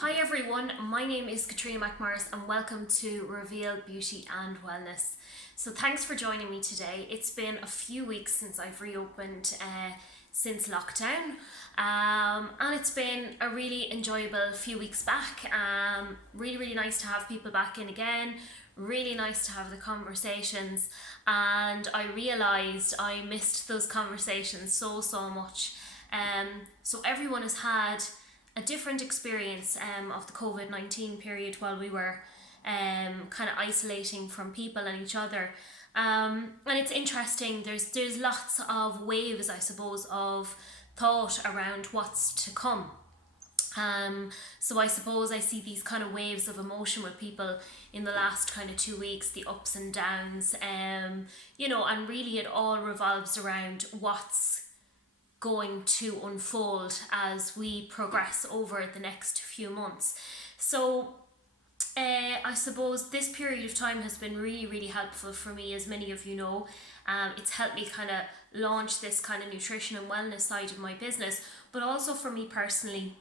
Hi everyone, my name is Katrina McMorris and welcome to Reveal Beauty and Wellness. So thanks for joining me today. It's been a few weeks since I've reopened since lockdown and it's been a really enjoyable few weeks back. Really nice to have people back in again, really nice to have the conversations, and I realised I missed those conversations so much. So everyone has had a different experience of the COVID-19 period while we were kind of isolating from people and each other. And it's interesting, there's lots of waves, I suppose, of thought around what's to come. So I suppose I see these kind of waves of emotion with people in the last kind of 2 weeks, the ups and downs, and really it all revolves around what's going to unfold as we progress over the next few months. So I suppose this period of time has been really helpful for me, as many of you know. It's helped me kind of launch this kind of nutrition and wellness side of my business, but also for me personally,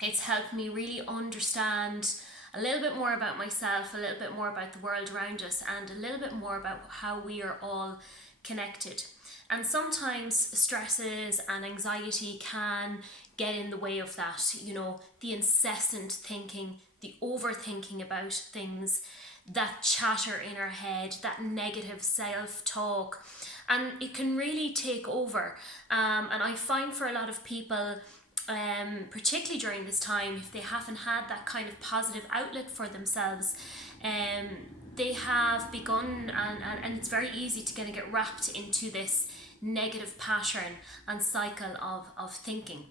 it's helped me really understand a little bit more about myself, a little bit more about the world around us, and a little bit more about how we are all connected. And sometimes stresses and anxiety can get in the way of that, the incessant thinking, the overthinking about things, that chatter in our head, that negative self-talk, and it can really take over. And I find for a lot of people, particularly during this time, if they haven't had that kind of positive outlet for themselves, they have begun, and it's very easy to kind of get wrapped into this negative pattern and cycle of thinking,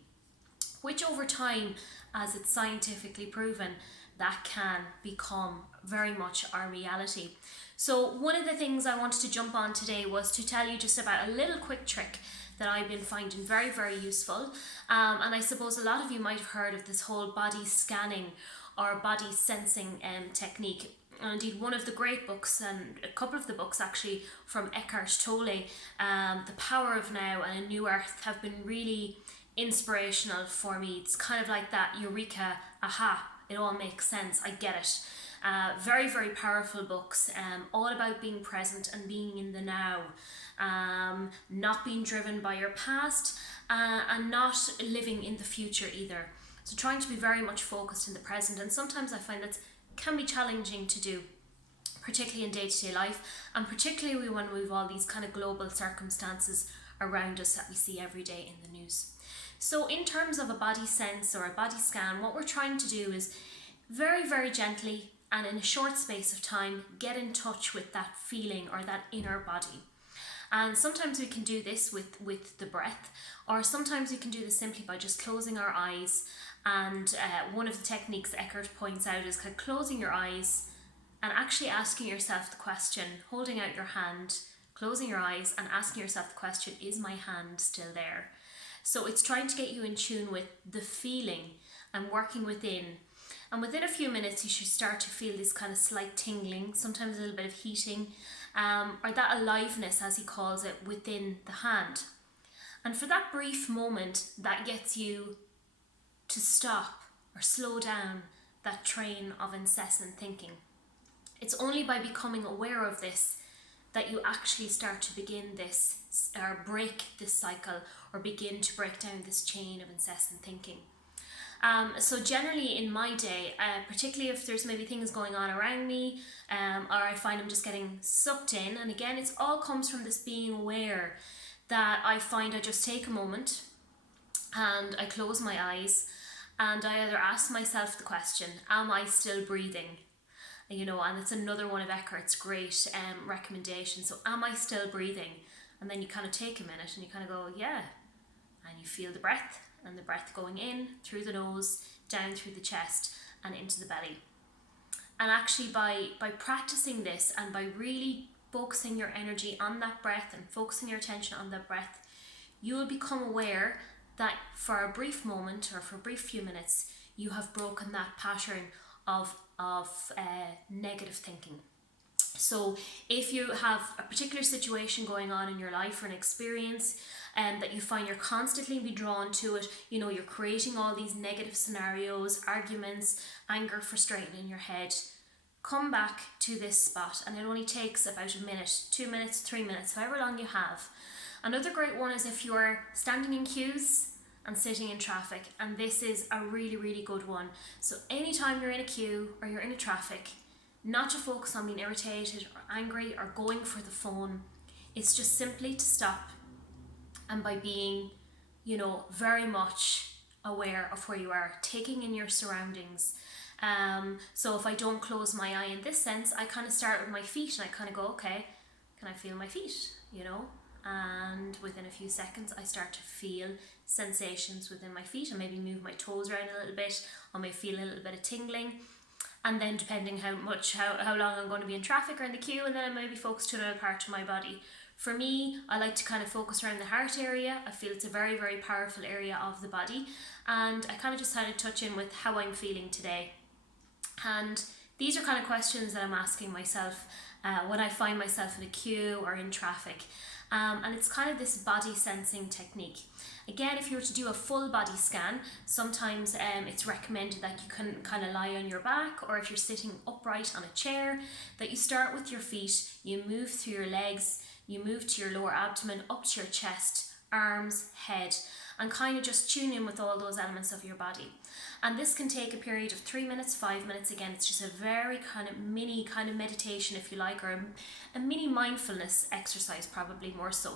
which over time, as it's scientifically proven, that can become very much our reality. So one of the things I wanted to jump on today was to tell you just about a little quick trick that I've been finding very useful. And I suppose a lot of you might have heard of this whole body scanning or body sensing technique. And indeed, one of the great books, and a couple of the books actually from Eckhart Tolle, The Power of Now and A New Earth, have been really inspirational for me. It's kind of like that eureka, aha, it all makes sense, I get it. Very powerful books, all about being present and being in the now, not being driven by your past, and not living in the future either. So trying to be very much focused in the present, and sometimes I find that can be challenging to do, particularly in day-to-day life, and particularly when we've all these kind of global circumstances around us that we see every day in the news. So in terms of a body sense or a body scan, what we're trying to do is very gently and in a short space of time get in touch with that feeling or that inner body. And sometimes we can do this with the breath, or sometimes we can do this simply by just closing our eyes. And one of the techniques Eckhart points out is kind of closing your eyes and actually asking yourself the question, holding out your hand, closing your eyes and asking yourself the question, is my hand still there? So it's trying to get you in tune with the feeling and working within. And within a few minutes, you should start to feel this kind of slight tingling, sometimes a little bit of heating, or that aliveness, as he calls it, within the hand. And for that brief moment, that gets you to stop or slow down that train of incessant thinking. It's only by becoming aware of this that you actually start to begin this, or break this cycle, or begin to break down this chain of incessant thinking. So generally in my day, particularly if there's maybe things going on around me, or I find I'm just getting sucked in, and again, it all comes from this being aware, that I find I just take a moment and I close my eyes and I either ask myself the question, am I still breathing? And it's another one of Eckhart's great recommendations. So am I still breathing? And then you kind of take a minute and you kind of go, yeah. And you feel the breath, and the breath going in through the nose, down through the chest and into the belly. And actually by practicing this and by really focusing your energy on that breath and focusing your attention on that breath, you will become aware that for a brief moment or for a brief few minutes, you have broken that pattern of negative thinking. So if you have a particular situation going on in your life or an experience that you find you're constantly be drawn to it, you know, you're creating all these negative scenarios, arguments, anger, frustration in your head, come back to this spot, and it only takes about a minute, 2 minutes, 3 minutes, however long you have. Another great one is if you're standing in queues and sitting in traffic, and this is a really, really good one. So anytime you're in a queue or you're in a traffic, not to focus on being irritated or angry or going for the phone. It's just simply to stop, and by being, you know, very much aware of where you are, taking in your surroundings. So if I don't close my eye in this sense, I kind of start with my feet and I kind of go, okay, can I feel my feet, you know? And within a few seconds I start to feel sensations within my feet, and maybe move my toes around a little bit. I may feel a little bit of tingling. And then depending how long I'm going to be in traffic or in the queue, and then I may be focused to another part of my body. For me, I like to kind of focus around the heart area. I feel it's a very, very powerful area of the body. And I kind of just had to touch in with how I'm feeling today. And these are kind of questions that I'm asking myself when I find myself in a queue or in traffic. And it's kind of this body sensing technique. Again, if you were to do a full body scan, sometimes it's recommended that you can kind of lie on your back, or if you're sitting upright on a chair, that you start with your feet, you move through your legs, you move to your lower abdomen, up to your chest, arms, head, and kind of just tune in with all those elements of your body. And this can take a period of 3 minutes, 5 minutes. Again, it's just a very kind of mini kind of meditation, if you like, or a mini mindfulness exercise, probably more so,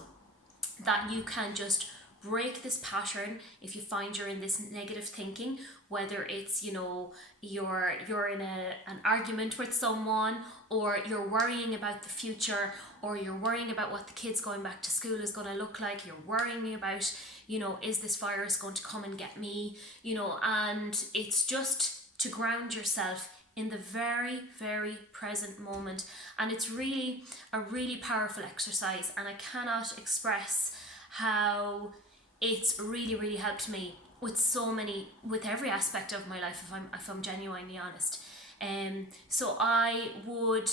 that you can just break this pattern if you find you're in this negative thinking, whether it's, you know, you're in an argument with someone, or you're worrying about the future, or you're worrying about what the kids going back to school is going to look like, you're worrying about, you know, is this virus going to come and get me, you know. And it's just to ground yourself in the very, very present moment. And it's really a really powerful exercise, and I cannot express how it's really, really helped me with every aspect of my life, if I'm genuinely honest. So I would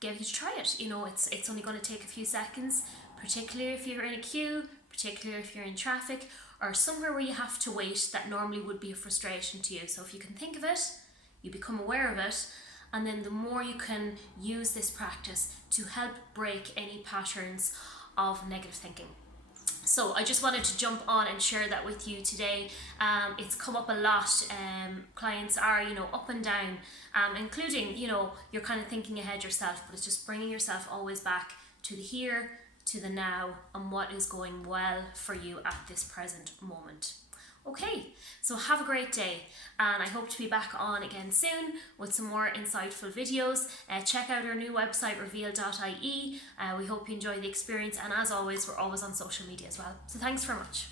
give you to try it. You know, it's only going to take a few seconds, particularly if you're in a queue, particularly if you're in traffic, or somewhere where you have to wait that normally would be a frustration to you. So if you can think of it, you become aware of it, and then the more you can use this practice to help break any patterns of negative thinking. So I just wanted to jump on and share that with you today. It's come up a lot. Clients are, you know, up and down, including, you know, you're kind of thinking ahead yourself, but it's just bringing yourself always back to the here, to the now, and what is going well for you at this present moment. Okay, so have a great day, and I hope to be back on again soon with some more insightful videos. Check out our new website, reveal.ie. We hope you enjoy the experience, and as always, we're always on social media as well. So thanks very much.